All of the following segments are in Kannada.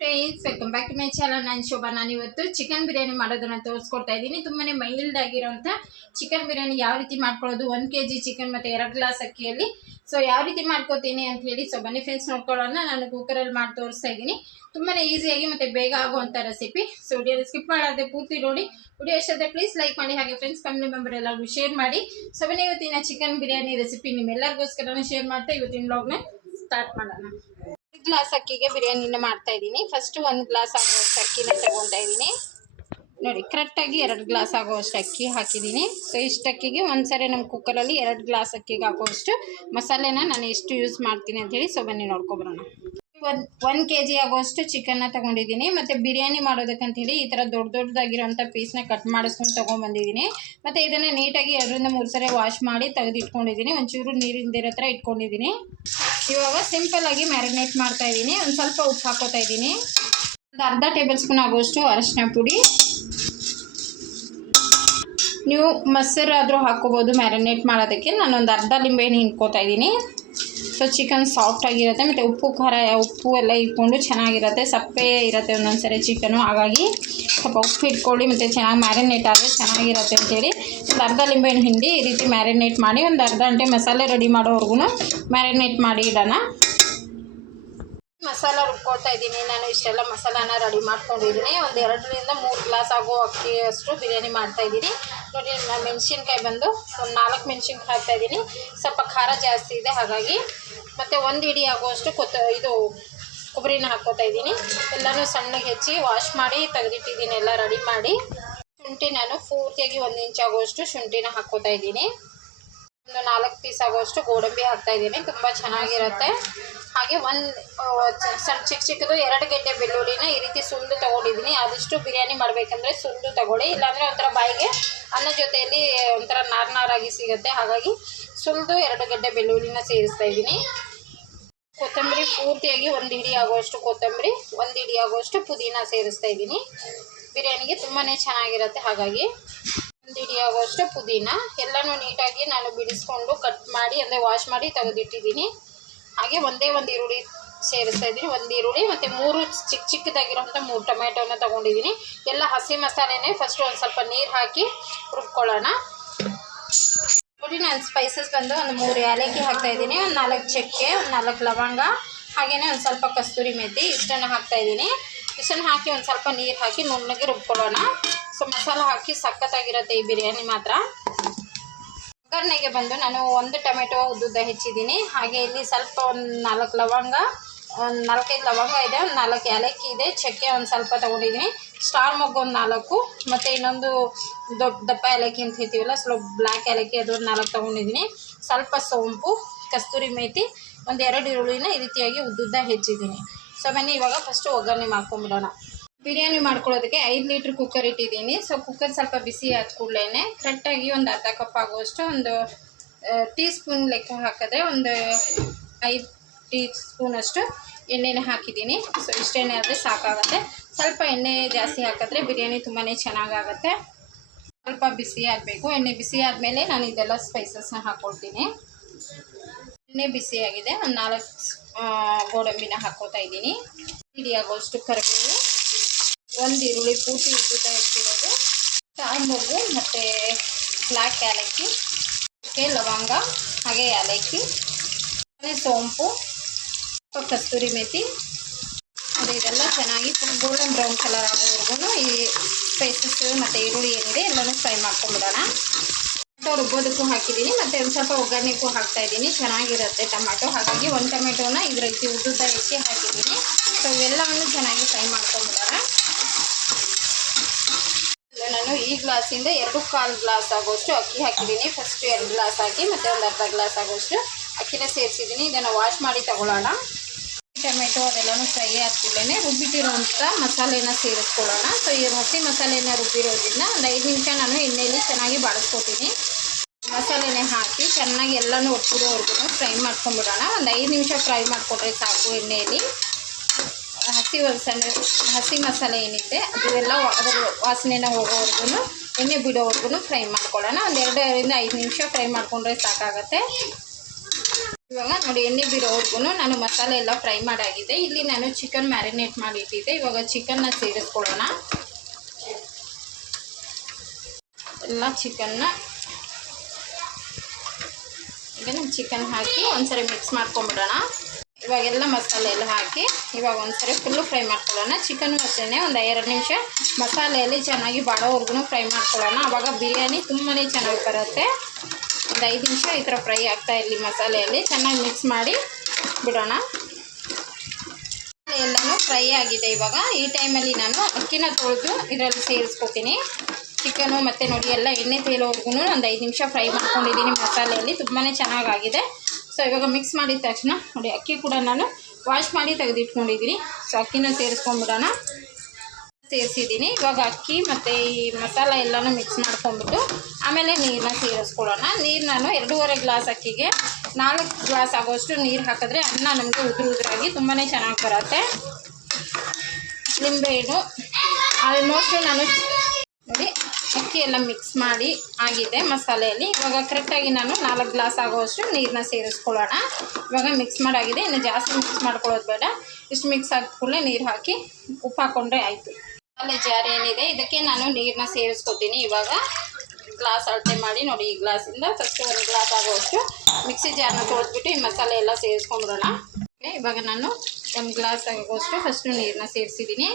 Friends welcome back to my channel ನಾನು ಶೋಭಾ, ನಾನು ಇವತ್ತು ಚಿಕನ್ ಬಿರಿಯಾನಿ ಮಾಡೋದನ್ನ ತೋರಿಸ್ಕೊಡ್ತಾ ಇದ್ದೀನಿ. ತುಂಬಾನೇ ಮೈಲ್ಡ್ ಆಗಿರೋಂಥ ಚಿಕನ್ ಬಿರಿಯಾನಿ ಯಾವ ರೀತಿ ಮಾಡ್ಕೊಳ್ಳೋದು? ಒಂದು ಕೆ ಜಿ ಚಿಕನ್ ಮತ್ತು ಎರಡು ಗ್ಲಾಸ್ ಅಕ್ಕಿಯಲ್ಲಿ. ಸೊ ಯಾವ ರೀತಿ ಮಾಡ್ಕೋತೀನಿ ಅಂತ ಹೇಳಿ ಸೊ ಬನ್ನಿ ಫ್ರೆಂಡ್ಸ್ ನೋಡ್ಕೊಳ್ಳೋಣ. ನಾನು ಕುಕ್ಕರಲ್ಲಿ ಮಾಡಿ ತೋರಿಸ್ತಾ ಇದ್ದೀನಿ. ತುಂಬಾ ಈಸಿಯಾಗಿ ಮತ್ತು ಬೇಗ ಆಗುವಂಥ ರೆಸಿಪಿ ಸೊ ವಿಡಿಯೋ ಸ್ಕಿಪ್ ಮಾಡೋದೇ ಪೂರ್ತಿ ನೋಡಿ. ವಿಡಿಯೋ ಇಷ್ಟದ ಪ್ಲೀಸ್ ಲೈಕ್ ಮಾಡಿ, ಹಾಗೆ ಫ್ರೆಂಡ್ಸ್ ಫ್ಯಾಮಿಲಿ ಮೆಂಬರ್ ಎಲ್ಲರಿಗೂ ಶೇರ್ ಮಾಡಿ. ಸೊ ಬನ್ನಿ ಇವತ್ತಿನ ಚಿಕನ್ ಬಿರಿಯಾನಿ ರೆಸಿಪಿ ನಿಮ್ಮೆಲ್ಲರಿಗೋಸ್ಕರನೂ ಶೇರ್ ಮಾಡ್ತಾ ಇವತ್ತಿನ ಬ್ಲಾಗ್ನ ಸ್ಟಾರ್ಟ್ ಮಾಡೋಣ. ಗ್ಲಾಸ್ ಅಕ್ಕಿಗೆ ಬಿರಿಯಾನಿನ ಮಾಡ್ತಾ ಇದ್ದೀನಿ. ಫಸ್ಟ್ ಒಂದು ಗ್ಲಾಸ್ ಆಗುವಷ್ಟು ಅಕ್ಕಿನ ತಗೊತಾ ಇದ್ದೀನಿ. ನೋಡಿ ಕರೆಕ್ಟಾಗಿ ಎರಡು ಗ್ಲಾಸ್ ಆಗುವಷ್ಟು ಅಕ್ಕಿ ಹಾಕಿದ್ದೀನಿ. ಸೊ ಇಷ್ಟು ಅಕ್ಕಿಗೆ ಒಂದ್ಸರಿ ನಮ್ಮ ಕುಕ್ಕರಲ್ಲಿ ಎರಡು ಗ್ಲಾಸ್ ಅಕ್ಕಿಗೆ ಹಾಕುವಷ್ಟು ಮಸಾಲೆನ ನಾನು ಎಷ್ಟು ಯೂಸ್ ಮಾಡ್ತೀನಿ ಅಂತ ಹೇಳಿ ಸೊ ಬನ್ನಿ ನೋಡ್ಕೊಬರೋಣ ಒಂದು ಒನ್ ಕೆ ಜಿ ಆಗುವಷ್ಟು ಚಿಕನ್ನ ತಗೊಂಡಿದ್ದೀನಿ. ಮತ್ತು ಬಿರಿಯಾನಿ ಮಾಡೋದಕ್ಕಂತೇಳಿ ಈ ಥರ ದೊಡ್ಡ ದೊಡ್ಡದಾಗಿರೋಂಥ ಪೀಸ್ನ ಕಟ್ ಮಾಡಿಸ್ಕೊಂಡು ತೊಗೊಂಬಂದಿದ್ದೀನಿ ಮತ್ತು ಇದನ್ನು ನೀಟಾಗಿ ಎರಡರಿಂದ ಮೂರು ಸರಿ ವಾಶ್ ಮಾಡಿ ತೆಗೆದಿಟ್ಕೊಂಡಿದ್ದೀನಿ. ಒಂಚೂರು ನೀರಿಂದಿರೋ ಥರ ಇಟ್ಕೊಂಡಿದ್ದೀನಿ. ಇವಾಗ ಸಿಂಪಲ್ಲಾಗಿ ಮ್ಯಾರಿನೇಟ್ ಮಾಡ್ತಾ ಇದ್ದೀನಿ. ಒಂದು ಸ್ವಲ್ಪ ಉಪ್ಪು ಹಾಕೋತಾ ಇದ್ದೀನಿ. ಒಂದು ಅರ್ಧ ಟೇಬಲ್ ಸ್ಪೂನ್ ಆಗುವಷ್ಟು ಅರಶಿನ ಪುಡಿ. ನೀವು ಮೊಸರು ಆದರೂ ಹಾಕೋಬೋದು ಮ್ಯಾರಿನೇಟ್ ಮಾಡೋದಕ್ಕೆ. ನಾನೊಂದು ಅರ್ಧ ಲಿಂಬೆಹಣ್ಣು ಹಿಂಡ್ಕೋತಾ ಇದ್ದೀನಿ. ಸೊ ಚಿಕನ್ ಸಾಫ್ಟ್ ಆಗಿರುತ್ತೆ, ಮತ್ತು ಉಪ್ಪು ಖಾರ, ಉಪ್ಪು ಎಲ್ಲ ಇಟ್ಕೊಂಡು ಚೆನ್ನಾಗಿರುತ್ತೆ, ಸಪ್ಪೆ ಇರುತ್ತೆ ಒಂದೊಂದು ಸರಿ ಚಿಕನು ಹಾಗಾಗಿ ಸ್ವಲ್ಪ ಉಪ್ಪು ಇಟ್ಕೊಳ್ಳಿ, ಮತ್ತು ಚೆನ್ನಾಗಿ ಮ್ಯಾರಿನೇಟ್ ಆದರೆ ಚೆನ್ನಾಗಿರುತ್ತೆ ಅಂತೇಳಿ. ಒಂದು ಅರ್ಧ ಲಿಂಬೆಹಣ್ಣು ಹಿಂಡಿ ಈ ರೀತಿ ಮ್ಯಾರಿನೇಟ್ ಮಾಡಿ, ಒಂದು ಅರ್ಧ ಗಂಟೆ ಮಸಾಲೆ ರೆಡಿ ಮಾಡೋವರೆಗೂ ಮ್ಯಾರಿನೇಟ್ ಮಾಡಿ ಇಡೋಣ. ಮಸಾಲ ರುಬ್ಕೊಳ್ತಾ ಇದ್ದೀನಿ. ನಾನು ಇಷ್ಟೆಲ್ಲ ಮಸಾಲಾನ ರೆಡಿ ಮಾಡ್ಕೊಂಡಿದ್ದೀನಿ. ಒಂದು ಎರಡರಿಂದ ಮೂರು ಗ್ಲಾಸ್ ಆಗೋ ಅಕ್ಕಿಯಷ್ಟು ಬಿರಿಯಾನಿ ಮಾಡ್ತಾ ಇದ್ದೀನಿ. ನೋಡಿ ನಾನು ಮೆಣಸಿನ್ಕಾಯಿ ಬಂದು ಒಂದು ನಾಲ್ಕು ಮೆಣಸಿನ್ಕಾಯಿ ಹಾಕ್ತಾ ಇದ್ದೀನಿ. ಸ್ವಲ್ಪ ಖಾರ ಜಾಸ್ತಿ ಇದೆ, ಹಾಗಾಗಿ. ಮತ್ತು ಒಂದು ಇಡಿ ಆಗುವಷ್ಟು ಕೊತ್ತ, ಇದು ಕೊಬ್ಬರಿನ ಹಾಕ್ಕೋತಾ ಇದ್ದೀನಿ. ಎಲ್ಲನೂ ಸಣ್ಣಗೆ ಹೆಚ್ಚಿ ವಾಶ್ ಮಾಡಿ ತೆಗೆದಿಟ್ಟಿದ್ದೀನಿ, ಎಲ್ಲ ರೆಡಿ ಮಾಡಿ. ಶುಂಠಿ ನಾನು ಪೂರ್ತಿಯಾಗಿ ಒಂದು ಇಂಚ್ ಆಗುವಷ್ಟು ಶುಂಠಿನ ಹಾಕ್ಕೋತಾ ಇದ್ದೀನಿ. ಒಂದು ನಾಲ್ಕು ಪೀಸ್ ಆಗುವಷ್ಟು ಗೋಡಂಬಿ ಹಾಕ್ತಾ ಇದ್ದೀನಿ. ತುಂಬ ಚೆನ್ನಾಗಿರುತ್ತೆ. ಹಾಗೆ ಒಂದು ಸಣ್ಣ ಚಿಕ್ಕ ಚಿಕ್ಕದು ಎರಡು ಗೆಡ್ಡೆ ಬೆಳ್ಳುಳ್ಳಿನ ಈ ರೀತಿ ಸುಂದು ತೊಗೊಂಡಿದ್ದೀನಿ ಆದಷ್ಟು ಬಿರಿಯಾನಿ ಮಾಡಬೇಕಂದ್ರೆ ಸುಂದು ತೊಗೊಳ್ಳಿ. ಇಲ್ಲಾಂದರೆ ಒಂಥರ ಬಾಯಿಗೆ ಅನ್ನ ಜೊತೆಯಲ್ಲಿ ಒಂಥರ ನಾರು ನಾರಾಗಿ ಸಿಗುತ್ತೆ. ಹಾಗಾಗಿ ಸುಲಿದು ಎರಡು ಗೆಡ್ಡೆ ಬೆಳ್ಳುಳ್ಳಿನ ಸೇರಿಸ್ತಾ ಇದ್ದೀನಿ ಕೊತ್ತಂಬರಿ ಪೂರ್ತಿಯಾಗಿ ಒಂದು ಹಿಡಿ ಆಗುವಷ್ಟು ಕೊತ್ತಂಬರಿ, ಒಂದು ಹಿಡಿ ಆಗುವಷ್ಟು ಪುದೀನ ಸೇರಿಸ್ತಾ ಇದ್ದೀನಿ ಬಿರಿಯಾನಿಗೆ ತುಂಬಾ ಚೆನ್ನಾಗಿರುತ್ತೆ. ಹಾಗಾಗಿ ಒಂದು ಹಿಡಿ ಆಗುವಷ್ಟು ಪುದೀನ. ಎಲ್ಲನೂ ನೀಟಾಗಿ ನಾನು ಬಿಡಿಸ್ಕೊಂಡು ಕಟ್ ಮಾಡಿ, ಅಂದರೆ ವಾಶ್ ಮಾಡಿ ತೆಗೆದಿಟ್ಟಿದ್ದೀನಿ ಹಾಗೆ ಒಂದೇ ಒಂದು ಈರುಳ್ಳಿ ಸೇರಿಸ್ತಾ ಇದ್ದೀನಿ. ಒಂದು ಈರುಳ್ಳಿ ಮತ್ತು ಮೂರು ಚಿಕ್ಕ ಚಿಕ್ಕದಾಗಿರೋಂಥ ಮೂರು ಟೊಮೆಟೊನ ತೊಗೊಂಡಿದ್ದೀನಿ. ಎಲ್ಲ ಹಸಿ ಮಸಾಲೆನೇ ಫಸ್ಟು ಒಂದು ಸ್ವಲ್ಪ ನೀರು ಹಾಕಿ ರುಬ್ಕೊಳ್ಳೋಣ. ನೋಡಿ ನಾನು ಸ್ಪೈಸಸ್ ಬಂದು ಒಂದು ಮೂರು ಏಲಕ್ಕಿ ಹಾಕ್ತಾ ಇದ್ದೀನಿ. ಒಂದು ನಾಲ್ಕು ಚಕ್ಕೆ, ಒಂದು ನಾಲ್ಕು ಲವಂಗ ಹಾಗೆಯೇ ಒಂದು ಸ್ವಲ್ಪ ಕಸ್ತೂರಿ ಮೆಥಿ ಇಷ್ಟನ್ನು ಹಾಕ್ತಾಯಿದ್ದೀನಿ ಇಷ್ಟನ್ನು ಹಾಕಿ ಒಂದು ಸ್ವಲ್ಪ ನೀರು ಹಾಕಿ ನುಣ್ಣಗೆ ರುಬ್ಕೊಳ್ಳೋಣ. ಸೊ ಮಸಾಲ ಹಾಕಿ ಸಖತ್ತಾಗಿರುತ್ತೆ ಈ ಬಿರಿಯಾನಿ ಮಾತ್ರ. ಒಗ್ಗರಣೆಗೆ ಬಂದು ನಾನು ಒಂದು ಟೊಮೆಟೊ ಉದ್ದುದ್ದ ಹೆಚ್ಚಿದ್ದೀನಿ. ಹಾಗೆ ಇಲ್ಲಿ ಸ್ವಲ್ಪ ಒಂದು ನಾಲ್ಕು ಲವಂಗ, ಒಂದು ನಾಲ್ಕೈದು ಲವಂಗ ಇದೆ, ಒಂದು ನಾಲ್ಕು ಏಲಕ್ಕಿ ಇದೆ. ಚಕ್ಕೆ ಒಂದು ಸ್ವಲ್ಪ ತೊಗೊಂಡಿದ್ದೀನಿ. ಸ್ಟಾರ್ ಮೊಗ್ಗು ಒಂದು ನಾಲ್ಕು, ಮತ್ತು ಇನ್ನೊಂದು ದೊಡ್ಡ ದಪ್ಪ ಏಲಕ್ಕಿ ಅಂತ ಹೇಳ್ತೀವಲ್ಲ, ಸ್ವಲ್ಪ ಬ್ಲ್ಯಾಕ್ ಏಲಕ್ಕಿ ಅದು ಒಂದು ನಾಲ್ಕು ತೊಗೊಂಡಿದ್ದೀನಿ. ಸ್ವಲ್ಪ ಸೋಂಪು, ಕಸ್ತೂರಿ ಮೇಥಿ ಒಂದು ಎರಡು ಈರುಳ್ಳಿನ ಈ ರೀತಿಯಾಗಿ ಉದ್ದುದ್ದ ಹೆಚ್ಚಿದ್ದೀನಿ. ಸೊ ಬನ್ನಿ, ಇವಾಗ ಫಸ್ಟು ಒಗ್ಗರಣೆ ಮಾಡ್ಕೊಂಬಿಡೋಣ. ಬಿರಿಯಾನಿ ಮಾಡ್ಕೊಳ್ಳೋದಕ್ಕೆ ಐದು ಲೀಟ್ರ್ ಕುಕ್ಕರ್ ಇಟ್ಟಿದ್ದೀನಿ. ಸೊ ಕುಕ್ಕರ್ ಸ್ವಲ್ಪ ಬಿಸಿ ಆದ ಕೂಡಲೇ ಕರೆಕ್ಟಾಗಿ ಒಂದು ಅರ್ಧ ಕಪ್ ಆಗುವಷ್ಟು ಒಂದು ಟೀ ಸ್ಪೂನ್ ಲೆಕ್ಕ ಹಾಕಿದ್ರೆ ಒಂದು ಐದು ಟೀ ಸ್ಪೂನಷ್ಟು ಎಣ್ಣೆನ ಹಾಕಿದ್ದೀನಿ. ಸೊ ಇಷ್ಟೇನೆ ಆದರೆ ಸಾಕಾಗುತ್ತೆ. ಸ್ವಲ್ಪ ಎಣ್ಣೆ ಜಾಸ್ತಿ ಹಾಕಿದ್ರೆ ಬಿರಿಯಾನಿ ತುಂಬಾ ಚೆನ್ನಾಗಾಗತ್ತೆ. ಸ್ವಲ್ಪ ಬಿಸಿ ಆಗಬೇಕು. ಎಣ್ಣೆ ಬಿಸಿ ಆದಮೇಲೆ ನಾನು ಇದೆಲ್ಲ ಸ್ಪೈಸಸ್ನ ಹಾಕ್ಕೊಳ್ತೀನಿ ಎಣ್ಣೆ ಬಿಸಿಯಾಗಿದೆ ಒಂದು ನಾಲ್ಕು ಗೋಡಂಬಿನ ಹಾಕ್ಕೋತಾ ಇದ್ದೀನಿ. ಬಿಡಿಯಾಗೋಷ್ಟು ಕರಿಬೇವು. ಒಂದು ಈರುಳ್ಳಿ ಪೂರ್ತಿ ಉದ್ದುತ್ತ ಇಟ್ಟಿರೋದು. ಮೊಗ್ಗು ಮತ್ತು ಬ್ಲ್ಯಾಕ್ ಏಲಕ್ಕಿ ಲವಂಗ, ಹಾಗೆ ಏಲಕ್ಕಿ ಸೋಂಪು, ಸ್ವಲ್ಪ ಕಸ್ತೂರಿ ಮೆಥಿ ಅದು ಇದೆಲ್ಲ ಚೆನ್ನಾಗಿ ಗೋಲ್ಡನ್ ಬ್ರೌನ್ ಕಲರ್ ಆಗೋವರೆಗೂ ಈ ಸ್ಪೈಸಸ್ ಮತ್ತು ಈರುಳ್ಳಿ ಏನಿದೆ ಎಲ್ಲನೂ ಫ್ರೈ ಮಾಡ್ಕೊಂಬಿಡೋಣ. ಟೊಮೆಟೊ ರುಬ್ಬೋದಕ್ಕೂ ಹಾಕಿದ್ದೀನಿ, ಮತ್ತು ಒಂದು ಸ್ವಲ್ಪ ಒಗ್ಗರಣೆಗೂ ಹಾಕ್ತಾ ಇದ್ದೀನಿ. ಚೆನ್ನಾಗಿರುತ್ತೆ ಟೊಮೆಟೊ. ಹಾಗಾಗಿ ಒಂದು ಟೊಮೆಟೊನ ಇದ್ರ ರೀತಿ ಉದ್ದುದ್ದ ಹೆಚ್ಚಿ ಹಾಕಿದ್ದೀನಿ. ಸೊ ಇವೆಲ್ಲವನ್ನು ಚೆನ್ನಾಗಿ ಫ್ರೈ ಮಾಡ್ಕೊಂಬಿಡೋಣ. ಈ ಗ್ಲಾಸಿಂದ ಎರಡು ಕಾಲು ಗ್ಲಾಸ್ ಆಗೋಷ್ಟು ಅಕ್ಕಿ ಹಾಕಿದ್ದೀನಿ. ಫಸ್ಟ್ ಎರಡು ಗ್ಲಾಸ್ ಹಾಕಿ, ಮತ್ತು ಒಂದು ಅರ್ಧ ಗ್ಲಾಸ್ ಆಗೋಷ್ಟು ಅಕ್ಕಿನ ಸೇರಿಸಿದ್ದೀನಿ. ಇದನ್ನು ವಾಶ್ ಮಾಡಿ ತಗೊಳ್ಳೋಣ. ಟೊಮೆಟೊ ಅದೆಲ್ಲನೂ ಫ್ರೈ ಆದ್ಕೂಡಲೇ ರುಬ್ಬಿಟ್ಟಿರೋಂಥ ಮಸಾಲೆನ ಸೇರಿಸ್ಕೊಳ್ಳೋಣ. ಸೊ ಈ ಹಸಿ ಮಸಾಲೆನ ರುಬ್ಬಿರೋದ್ರಿಂದ ಒಂದು ಐದು ನಿಮಿಷ ನಾನು ಎಣ್ಣೆಯಲ್ಲಿ ಚೆನ್ನಾಗಿ ಬಾಡಿಸ್ಕೊತೀನಿ ಮಸಾಲೆನೇ ಹಾಕಿ ಚೆನ್ನಾಗಿ ಎಲ್ಲನೂ ಒಟ್ಟಿರೋವರೆಗೂ ಫ್ರೈ ಮಾಡ್ಕೊಂಬಿಡೋಣ ಒಂದು ಐದು ನಿಮಿಷ ಫ್ರೈ ಮಾಡಿಕೊಟ್ರೆ ಸಾಕು ಎಣ್ಣೆಯಲ್ಲಿ ಹಸಿ ಮಸಾಲೆ ಹಸಿ ಮಸಾಲೆ ಏನಿದೆ, ಅದೆಲ್ಲ ಅದರ ವಾಸನೆನ ಹೋಗೋವರೆಗೂ ಎಣ್ಣೆ ಬಿಡೋವರೆಗೂ ಫ್ರೈ ಮಾಡ್ಕೊಳ್ಳೋಣ. ಒಂದು ಎರಡರಿಂದ ಐದು ನಿಮಿಷ ಫ್ರೈ ಮಾಡಿಕೊಂಡ್ರೆ ಸಾಕಾಗತ್ತೆ. ಇವಾಗ ನೋಡಿ, ಎಣ್ಣೆ ಬಿಡೋವರೆಗೂ ನಾನು ಮಸಾಲೆ ಎಲ್ಲ ಫ್ರೈ ಮಾಡಾಗಿದೆ. ಇಲ್ಲಿ ನಾನು ಚಿಕನ್ ಮ್ಯಾರಿನೇಟ್ ಮಾಡಿ ಇಟ್ಟಿದ್ದೆ ಇವಾಗ ಚಿಕನ್ನ ಸೇರಿಸ್ಕೊಳ್ಳೋಣ. ಎಲ್ಲ ಚಿಕನ್ನ ಈಗ ನಾನು ಚಿಕನ್ ಹಾಕಿ ಒಂದ್ಸರಿ ಮಿಕ್ಸ್ ಮಾಡ್ಕೊಂಬಿಡೋಣ. ಇವಾಗೆಲ್ಲ ಮಸಾಲೆ ಎಲ್ಲ ಹಾಕಿ ಇವಾಗ ಒಂದ್ಸರಿ ಫುಲ್ಲು ಫ್ರೈ ಮಾಡ್ಕೊಳ್ಳೋಣ. ಚಿಕನ್ ಅಷ್ಟೇ ಒಂದು ಎರಡು ನಿಮಿಷ ಮಸಾಲೆಯಲ್ಲಿ ಚೆನ್ನಾಗಿ ಬಾಡೋವರೆಗೂ ಫ್ರೈ ಮಾಡ್ಕೊಳ್ಳೋಣ. ಅವಾಗ ಬಿರಿಯಾನಿ ತುಂಬಾ ಚೆನ್ನಾಗಿ ಬರುತ್ತೆ. ಒಂದು ಐದು ನಿಮಿಷ ಈ ಥರ ಫ್ರೈ ಆಗ್ತಾ ಇರಲಿ ಮಸಾಲೆಯಲ್ಲಿ. ಚೆನ್ನಾಗಿ ಮಿಕ್ಸ್ ಮಾಡಿ ಬಿಡೋಣ. ಎಲ್ಲನೂ ಫ್ರೈ ಆಗಿದೆ ಇವಾಗ. ಈ ಟೈಮಲ್ಲಿ ನಾನು ಅಕ್ಕಿನ ತೊಳೆದು ಇದರಲ್ಲಿ ಸೇರಿಸ್ಕೊತೀನಿ. ಚಿಕನು ಮತ್ತು ನೋಡಿ, ಎಲ್ಲ ಎಣ್ಣೆ ತೇಲೋವರೆಗೂ ಒಂದು ಐದು ನಿಮಿಷ ಫ್ರೈ ಮಾಡ್ಕೊಂಡಿದ್ದೀನಿ ಮಸಾಲೆಯಲ್ಲಿ. ತುಂಬಾ ಚೆನ್ನಾಗಾಗಿದೆ. ಸೊ ಇವಾಗ ಮಿಕ್ಸ್ ಮಾಡಿದ ತಕ್ಷಣ ನೋಡಿ, ಅಕ್ಕಿ ಕೂಡ ನಾನು ವಾಶ್ ಮಾಡಿ ತೆಗೆದಿಟ್ಕೊಂಡಿದ್ದೀನಿ. ಸೊ ಅಕ್ಕಿನ ಸೇರಿಸ್ಕೊಂಡ್ಬಿಡೋಣ ಸೇರಿಸಿದ್ದೀನಿ. ಇವಾಗ ಅಕ್ಕಿ ಮತ್ತು ಈ ಮಸಾಲ ಎಲ್ಲನೂ ಮಿಕ್ಸ್ ಮಾಡ್ಕೊಂಡ್ಬಿಟ್ಟು ಆಮೇಲೆ ನೀರನ್ನ ಸೇರಿಸ್ಕೊಳ್ಳೋಣ. ನೀರು ನಾನು ಎರಡೂವರೆ ಗ್ಲಾಸ್ ಅಕ್ಕಿಗೆ, ನಾಲ್ಕು ಗ್ಲಾಸ್ ಆಗೋಷ್ಟು ನೀರು ಹಾಕಿದ್ರೆ ಅನ್ನ ನಮಗೆ ಉದುರು ಉದುರಾಗಿ ತುಂಬಾ ಚೆನ್ನಾಗಿ ಬರುತ್ತೆ. ನಿಂಬೆಹಣ್ಣು ಆಲ್ಮೋಸ್ಟ್ ನಾನು ಅಕ್ಕಿ ಎಲ್ಲ ಮಿಕ್ಸ್ ಮಾಡಿ ಆಗಿದೆ ಮಸಾಲೆಯಲ್ಲಿ. ಇವಾಗ ಕರೆಕ್ಟಾಗಿ ನಾನು ನಾಲ್ಕು ಗ್ಲಾಸ್ ಆಗೋವಷ್ಟು ನೀರನ್ನ ಸೇರಿಸ್ಕೊಳ್ಳೋಣ. ಇವಾಗ ಮಿಕ್ಸ್ ಮಾಡಾಗಿದೆ. ಇನ್ನು ಜಾಸ್ತಿ ಮಿಕ್ಸ್ ಮಾಡ್ಕೊಳ್ಳೋದು ಬೇಡ. ಇಷ್ಟು ಮಿಕ್ಸ್ ಆದ ಕೂಡಲೇ ನೀರು ಹಾಕಿ ಉಪ್ಪು ಹಾಕ್ಕೊಂಡ್ರೆ ಆಯಿತು. ಮಸಾಲೆ ಜಾರ್ ಏನಿದೆ? ಇದಕ್ಕೆ ನಾನು ನೀರನ್ನ ಸೇರಿಸ್ಕೊತೀನಿ. ಇವಾಗ ಗ್ಲಾಸ್ ಅಳತೆ ಮಾಡಿ ನೋಡಿ ಈ ಗ್ಲಾಸಿಂದ ಫಸ್ಟ್ ಒಂದು ಗ್ಲಾಸ್ ಆಗುವಷ್ಟು ಮಿಕ್ಸಿ ಜಾರ್ನ ತೊಳೆದ್ಬಿಟ್ಟು ಈ ಮಸಾಲೆ ಎಲ್ಲ ಸೇರಿಸ್ಕೊಂಡ್ಬಿಡೋಣ. ಇವಾಗ ನಾನು ಒಂದು ಗ್ಲಾಸ್ ಆಗೋಷ್ಟು ಫಸ್ಟು ನೀರನ್ನ ಸೇರಿಸಿದ್ದೀನಿ.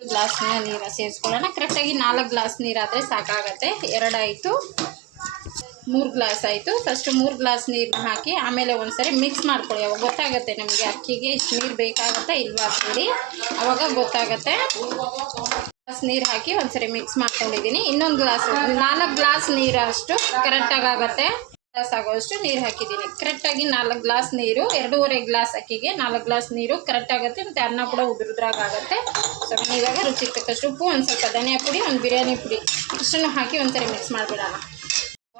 ಗ್ಲಾಸ್ನ ನೀರ ಸೇರಿಸ್ಕೊಳ್ಳೋಣ. ಕರೆಕ್ಟಾಗಿ ನಾಲ್ಕು ಗ್ಲಾಸ್ ನೀರಾದರೆ ಸಾಕಾಗತ್ತೆ. ಎರಡಾಯಿತು ಮೂರು ಗ್ಲಾಸ್ ಆಯಿತು. ಫಸ್ಟ್ ಮೂರು ಗ್ಲಾಸ್ ನೀರು ಹಾಕಿ ಆಮೇಲೆ ಒಂದ್ಸರಿ ಮಿಕ್ಸ್ ಮಾಡ್ಕೊಳ್ಳಿ. ಅವಾಗ ಗೊತ್ತಾಗುತ್ತೆ ನಮಗೆ ಅಕ್ಕಿಗೆ ಇಷ್ಟು ನೀರು ಬೇಕಾಗುತ್ತೆ ಇಲ್ವಾ ಅಂತೇಳಿ ಅವಾಗ ಗೊತ್ತಾಗತ್ತೆ. ಗ್ಲಾಸ್ ನೀರು ಹಾಕಿ ಒಂದ್ಸರಿ ಮಿಕ್ಸ್ ಮಾಡ್ಕೊಂಡಿದ್ದೀನಿ. ಇನ್ನೊಂದು ಗ್ಲಾಸ್, ನಾಲ್ಕು ಗ್ಲಾಸ್ ನೀರು ಅಷ್ಟು ಕರೆಕ್ಟಾಗಿ ಆಗತ್ತೆ. ಗ್ಲಾಸ್ ಆಗೋಷ್ಟು ನೀರು ಹಾಕಿದ್ದೀನಿ. ಕರೆಕ್ಟಾಗಿ ನಾಲ್ಕು ಗ್ಲಾಸ್ ನೀರು, ಎರಡೂವರೆ ಗ್ಲಾಸ್ ಅಕ್ಕಿಗೆ ನಾಲ್ಕು ಗ್ಲಾಸ್ ನೀರು ಕರೆಕ್ಟ್ ಆಗುತ್ತೆ. ಮತ್ತು ಅನ್ನ ಕೂಡ ಉದುರುದ್ರಾಗುತ್ತೆ ಸೊ ಇವಾಗ ರುಚಿಗೆ ತಕ್ಕಷ್ಟು ಉಪ್ಪು, ಒಂದು ಸ್ವಲ್ಪ ಧನಿಯಾ ಪುಡಿ, ಒಂದು ಬಿರಿಯಾನಿ ಪುಡಿ. ಇಷ್ಟನ್ನು ಹಾಕಿ ಒಂಥರ ಮಿಕ್ಸ್ ಮಾಡಿಬಿಡೋಣ.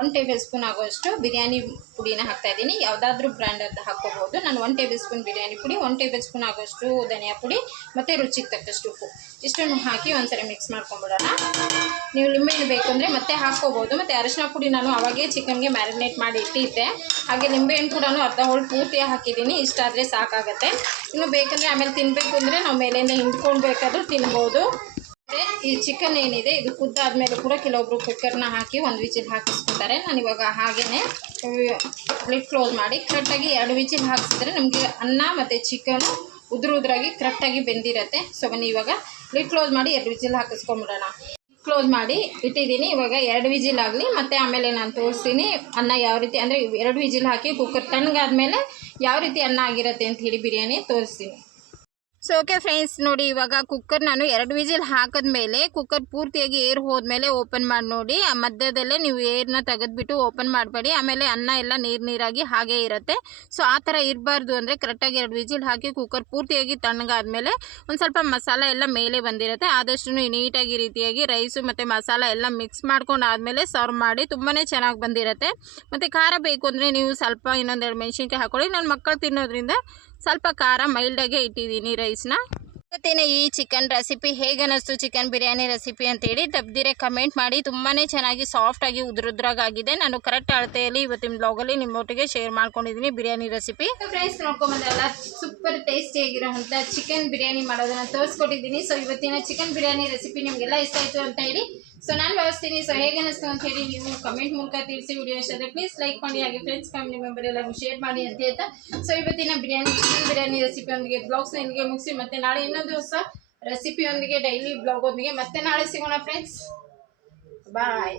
ಒನ್ ಟೇಬಲ್ ಸ್ಪೂನ್ ಆಗೋಷ್ಟು ಬಿರಿಯಾನಿ ಪುಡಿನ ಹಾಕ್ತಾ ಇದ್ದೀನಿ. ಯಾವುದಾದ್ರೂ ಬ್ರ್ಯಾಂಡ್ ಅಂತ ಹಾಕ್ಕೋಬೋದು. ನಾನು ಒನ್ ಟೇಬಲ್ ಸ್ಪೂನ್ ಬಿರಿಯಾನಿ ಪುಡಿ ಒನ್ ಟೇಬಲ್ ಸ್ಪೂನ್ ಆಗೋಷ್ಟು ಧನಿಯಾ ಪುಡಿ ಮತ್ತು ರುಚಿಗೆ ತಕ್ಕಷ್ಟು ಉಪ್ಪು. ಇಷ್ಟನ್ನು ಹಾಕಿ ಒಂದ್ಸರಿ ಮಿಕ್ಸ್ ಮಾಡ್ಕೊಂಬಿಡೋಣ. ನೀವು ಲಿಂಬೆಹಣ್ಣು ಬೇಕು ಅಂದರೆ ಮತ್ತೆ ಹಾಕ್ಕೋಬೋದು. ಮತ್ತು ಅರಶಿನ ಪುಡಿ ನಾನು ಅವಾಗೇ ಚಿಕನ್ಗೆ ಮ್ಯಾರಿನೇಟ್ ಮಾಡಿ ಇಟ್ಟಿದ್ದೆ. ಹಾಗೆ ಲಿಂಬೆಹಣ್ಣು ಕೂಡ ಅರ್ಧ ಹೋಳು ಪೂರ್ತಿ ಹಾಕಿದ್ದೀನಿ. ಇಷ್ಟಾದರೆ ಸಾಕಾಗುತ್ತೆ. ಇನ್ನು ಬೇಕಂದರೆ ಆಮೇಲೆ ತಿನ್ನಬೇಕು ಅಂದರೆ ನಾವು ಮೇಲೇನೆ ಹಿಂಡ್ಕೊಂಡು ಬೇಕಾದರೂ ತಿನ್ಬೋದು. ಈ ಚಿಕನ್ ಏನಿದೆ, ಇದು ಕುದ್ದಾದ್ಮೇಲೆ ಕೂಡ ಕೆಲವೊಬ್ರು ಕುಕ್ಕರ್ನ ಹಾಕಿ ಒಂದು ವಿಚಿಲ್ ಹಾಕಿಸ್ಕೊತಾರೆ. ನಾನು ಇವಾಗ ಹಾಗೇನೆ ಲಿಡ್ ಕ್ಲೋಸ್ ಮಾಡಿ ಕರೆಕ್ಟಾಗಿ ಎರಡು ವಿಚಿಲ್ ಹಾಕಿಸಿದ್ರೆ ನಮಗೆ ಅನ್ನ ಮತ್ತು ಚಿಕನು ಉದುರು ಉದುರಾಗಿ ಕರೆಕ್ಟಾಗಿ ಬೆಂದಿರತ್ತೆ. ಸೊ ಬನ್ನಿ ಇವಾಗ ಲಿಡ್ ಕ್ಲೋಸ್ ಮಾಡಿ ಎರಡು ವಿಚಿಲ್ ಹಾಕಿಸ್ಕೊಂಬಿಡೋಣ. ಕ್ಲೋಸ್ ಮಾಡಿ ಇಟ್ಟಿದ್ದೀನಿ. ಇವಾಗ ಎರಡು ವಿಜಿಲ್ ಆಗಲಿ, ಮತ್ತು ಆಮೇಲೆ ನಾನು ತೋರಿಸ್ತೀನಿ ಅನ್ನ ಯಾವ ರೀತಿ, ಅಂದರೆ ಎರಡು ವಿಜಿಲ್ ಹಾಕಿ ಕುಕ್ಕರ್ ತಣ್ಣಗಾದ್ಮೇಲೆ ಯಾವ ರೀತಿ ಅನ್ನ ಆಗಿರುತ್ತೆ ಅಂತ ಹೇಳಿ ಬಿರಿಯಾನಿ ತೋರಿಸ್ತೀನಿ. ಸೊ ಓಕೆ ಫ್ರೆಂಡ್ಸ್ ನೋಡಿ, ಇವಾಗ ಕುಕ್ಕರ್ ನಾನು ಎರಡು ವಿಜಿಲ್ ಹಾಕಿದ್ಮೇಲೆ ಕುಕ್ಕರ್ ಪೂರ್ತಿಯಾಗಿ ಏರ್ ಹೋದ್ಮೇಲೆ ಓಪನ್ ಮಾಡಿ ನೋಡಿ, ಆ ಮಧ್ಯದಲ್ಲೇ ನೀವು ಏರ್ನ ತೆಗೆದ್ಬಿಟ್ಟು ಓಪನ್ ಮಾಡಬೇಡಿ. ಆಮೇಲೆ ಅನ್ನ ಎಲ್ಲ ನೀರು ನೀರಾಗಿ ಹಾಗೇ ಇರುತ್ತೆ. ಸೊ ಆ ಥರ ಇರಬಾರ್ದು ಅಂದರೆ ಕರೆಕ್ಟಾಗಿ ಎರಡು ವಿಜಿಲ್ ಹಾಕಿ ಕುಕ್ಕರ್ ಪೂರ್ತಿಯಾಗಿ ತಣ್ಣಗಾದ್ಮೇಲೆ ಒಂದು ಸ್ವಲ್ಪ ಮಸಾಲ ಎಲ್ಲ ಮೇಲೆ ಬಂದಿರುತ್ತೆ. ಆದಷ್ಟು ನೀಟಾಗಿ ರೀತಿಯಾಗಿ ರೈಸು ಮತ್ತು ಮಸಾಲ ಎಲ್ಲ ಮಿಕ್ಸ್ ಮಾಡ್ಕೊಂಡು ಆದಮೇಲೆ ಸರ್ವ್ ಮಾಡಿ ತುಂಬಾ ಚೆನ್ನಾಗಿ ಬಂದಿರುತ್ತೆ. ಮತ್ತು ಖಾರ ಬೇಕು ಅಂದರೆ ನೀವು ಸ್ವಲ್ಪ ಇನ್ನೊಂದೆರಡು ಮೆಣಸಿನ್ಕಾಯಿ ಹಾಕೊಳ್ಳಿ. ನನ್ನ ಮಕ್ಕಳು ತಿನ್ನೋದ್ರಿಂದ ಸ್ವಲ್ಪ ಖಾರ ಮೈಲ್ಡಾಗೆ ಇಟ್ಟಿದ್ದೀನಿ ರೈಸ್ನ. ಇವತ್ತಿನ ಈ ಚಿಕನ್ ರೆಸಿಪಿ ಹೇಗೆ ಅನ್ನಿಸ್ತು ಚಿಕನ್ ಬಿರಿಯಾನಿ ರೆಸಿಪಿ ಅಂತೇಳಿ ತಪ್ಪದಿರೆ ಕಮೆಂಟ್ ಮಾಡಿ. ತುಂಬಾ ಚೆನ್ನಾಗಿ ಸಾಫ್ಟಾಗಿ ಉದುರುದ್ರಾಗಿದೆ ನಾನು ಕರೆಕ್ಟ್ ಅಳತೆಯಲ್ಲಿ ಇವತ್ತಿನ ಬ್ಲಾಗಲ್ಲಿ ನಿಮ್ಮೊಟ್ಟಿಗೆ ಶೇರ್ ಮಾಡ್ಕೊಂಡಿದ್ದೀನಿ ಬಿರಿಯಾನಿ ರೆಸಿಪಿ ಫ್ರೆಂಡ್ಸ್ ನೋಡ್ಕೊಂಬಂದೆಲ್ಲ ಸೂಪರ್ ಟೇಸ್ಟಿಯಾಗಿರೋಂಥ ಚಿಕನ್ ಬಿರಿಯಾನಿ ಮಾಡೋದನ್ನು ತೋರಿಸ್ಕೊಟ್ಟಿದ್ದೀನಿ. ಸೊ ಇವತ್ತಿನ ಚಿಕನ್ ಬಿರಿಯಾನಿ ರೆಸಿಪಿ ನಿಮಗೆಲ್ಲ ಇಷ್ಟ ಆಯಿತು ಅಂತ ಹೇಳಿ ಸೊ ನಾನು ಭಾವಿಸ್ತೀನಿ. ಸೊ ಹೇಗೆ ಅನಿಸ್ತು ಅಂತ ಹೇಳಿ ನೀವು ಕಮೆಂಟ್ ಮೂಲಕ ತಿಳಿಸಿ ವಿಡಿಯೋ ಇಷ್ಟ ಪ್ಲೀಸ್ ಲೈಕ್ ಮಾಡಿ, ಹಾಗೆ ಫ್ರೆಂಡ್ಸ್ ಫ್ಯಾಮಿಲಿ ಮೆಂಬರ್ ಎಲ್ಲರಿಗೂ ಶೇರ್ ಮಾಡಿ ಅಂತ ಹೇಳ್ತಾ. ಸೊ ಇವತ್ತಿನ ಬಿರಿಯಾನಿ, ಚಿಕನ್ ಬಿರಿಯಾನಿ ರೆಸಿಪಿಯೊಂದಿಗೆ ಬ್ಲಾಗ್ಸ್ ಇಲ್ಲಿಗೆ ಮುಗಿಸಿ, ಮತ್ತೆ ನಾಳೆ ಇನ್ನೊಂದು ಹೊಸ ರೆಸಿಪಿಯೊಂದಿಗೆ ಡೈಲಿ ಬ್ಲಾಗೊಂದಿಗೆ ಮತ್ತೆ ನಾಳೆ ಸಿಗೋಣ ಫ್ರೆಂಡ್ಸ್ ಬಾಯ್